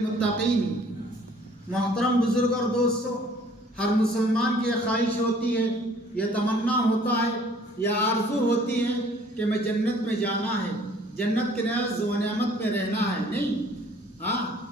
متقین محترم بزرگ اور دوستوں، ہر مسلمان کی خواہش ہوتی ہے، یہ تمنا ہوتا ہے، یہ آرزو ہوتی ہے کہ میں جنت میں جانا ہے، جنت کے نعمت و نعمت میں رہنا ہے. نہیں،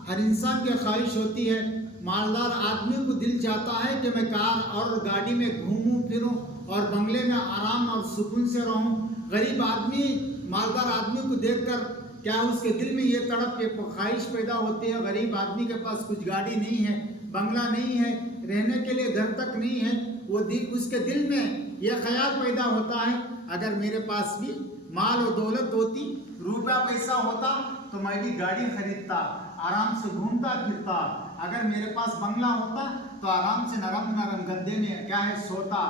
ہر انسان کی خواہش ہوتی ہے. مالدار آدمی کو دل چاہتا ہے کہ میں کار اور گاڑی میں گھوموں پھروں اور بنگلے میں آرام اور سکون سے رہوں. غریب آدمی مالدار آدمی کو دیکھ کر کیا اس کے دل میں یہ تڑپ یہ خواہش پیدا ہوتی ہے؟ غریب آدمی کے پاس کچھ گاڑی نہیں ہے، بنگلہ نہیں ہے، رہنے کے لیے گھر تک نہیں ہے. وہ اس کے دل میں یہ خیال پیدا ہوتا ہے، اگر میرے پاس بھی مال و دولت ہوتی، روپیہ پیسہ ہوتا تو میں بھی گاڑی خریدتا، آرام سے گھومتا پھرتا. اگر میرے پاس بنگلہ ہوتا تو آرام سے نرم نرم گدے میں کیا ہے سوتا.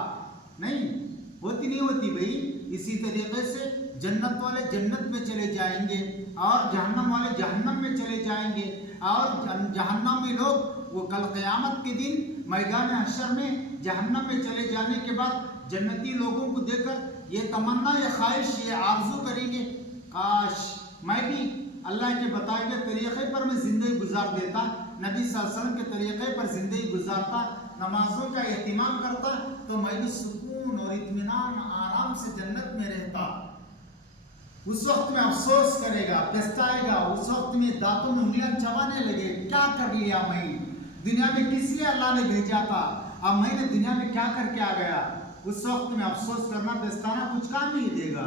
نہیں ہوتی، نہیں ہوتی بھائی. اسی طریقے سے جنت والے جنت میں چلے جائیں گے اور جہنم والے جہنم میں چلے جائیں گے. اور جہنم میں لوگ وہ کل قیامت کے دن میدان حشر میں جہنم میں چلے جانے کے بعد جنتی لوگوں کو دیکھ کر یہ تمنا، یہ خواہش، یہ آرزو کریں گے، کاش میں بھی اللہ کے بتائے ہوئے طریقے پر میں زندگی گزار دیتا، نبی صلی اللہ علیہ وسلم کے طریقے پر زندگی گزارتا، نمازوں کا اہتمام کرتا تو میں بھی سکون اور اطمینان آرام سے جنت میں رہتا. اس وقت میں افسوس کرے گا، پچھتائے گا. اس وقت میں دانتوں میں انگلیاں چبانے لگے، کیا کر لیا میں؟ دنیا میں کس لیے اللہ نے بھیجا تھا؟ اب میں نے دنیا میں کیا کر کے آ گیا؟ اس وقت میں افسوس کرنا، پچھتانا کچھ کام نہیں دے گا.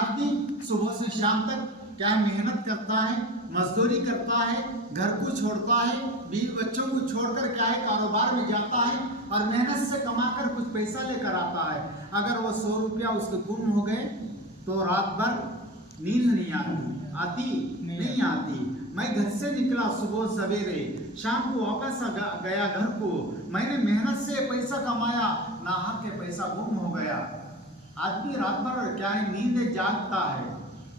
آدمی صبح سے شام تک کیا محنت کرتا ہے، مزدوری کرتا ہے، گھر کو چھوڑتا ہے، بیوی بچوں کو چھوڑ کر کیا ہے کاروبار میں جاتا ہے اور محنت سے کما کر کچھ پیسہ لے کر آتا ہے. اگر وہ 100 روپیہ اس کے گم ہو گئے تو رات بھر نیند نہیں آتی نہیں آتی. میں گھر سے نکلا صبح سویرے، شام کو واپس گیا گھر کو، میں نے محنت سے پیسہ کمایا، نہ کے پیسہ گم ہو گیا. آدمی رات بھر کیا ہے نیند جاگتا ہے،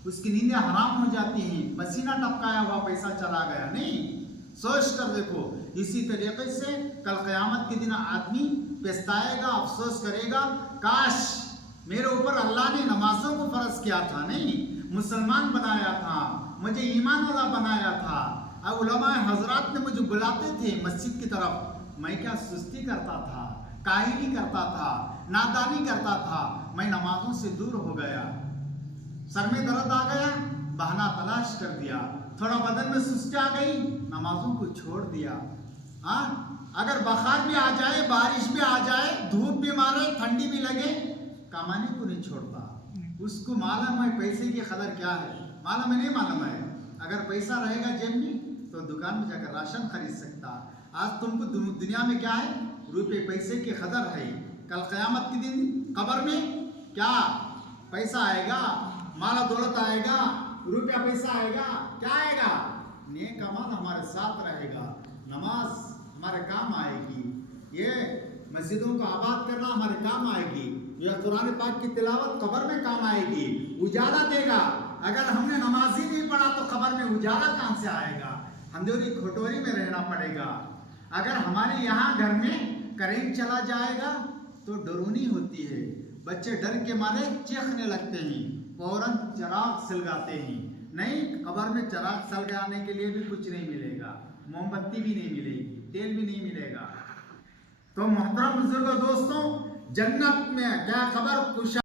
اس کی نیندیں حرام ہو جاتی ہیں، پسینہ ٹپکایا ہوا پیسہ چلا گیا. نہیں، سوچ کر دیکھو. اسی طریقے سے کل قیامت کے دن آدمی پچھتائے گا، افسوس کرے گا، کاش میرے اوپر اللہ نے نمازوں کو فرض کیا تھا، نہیں مسلمان بنایا تھا، مجھے ایمان والا بنایا تھا. علماء حضرات نے مجھے بلاتے تھے مسجد کی طرف، میں کیا سستی کرتا تھا، کاہلی کرتا تھا، نادانی کرتا تھا. میں نمازوں سے دور ہو گیا، سر میں درد آ گیا، بہانہ تلاش کر دیا، تھوڑا بدن میں سستی آ گئی، نمازوں کو چھوڑ دیا. اگر بخار بھی آ جائے، بارش بھی آ جائے، دھوپ بھی مارے، ٹھنڈی بھی لگے، کمانے کو نہیں چھوڑتا. اس کو معلوم ہے پیسے کی قدر کیا ہے، معلوم ہے نہیں معلوم ہے. اگر پیسہ رہے گا جیب میں تو دکان میں جا کر راشن خرید سکتا. آج تم کو دنیا میں کیا ہے، روپے پیسے کی قدر ہے. کل قیامت کے دن قبر میں کیا پیسہ آئے گا، مال دولت آئے گا، روپیہ پیسہ آئے گا، کیا آئے گا؟ نیک عمل ہمارے ساتھ رہے گا، نماز ہمارے کام آئے گی، یہ مسجدوں کو آباد کرنا ہمارے کام آئے گی، یہ قرآن پاک کی تلاوت قبر میں کام آئے گی، اجالا دے گا. اگر ہم نے نماز ہی نہیں پڑھا تو قبر میں اجالا کہاں سے آئے گا؟ اندھیری کھٹوری میں رہنا پڑے گا. اگر ہمارے یہاں گھر میں کرنٹ چلا جائے گا تو ڈرونی ہوتی ہے، بچے ڈر کے مارے چیخنے لگتے ہیں، فوراً چراغ سلگاتے ہیں. نہیں، قبر میں چراغ سلگانے کے لیے بھی کچھ نہیں ملے گا، موم بتی بھی نہیں ملے گی، تیل بھی نہیں ملے گا. تو محترم بزرگ دوستوں، جنت میں کیا خبر کشا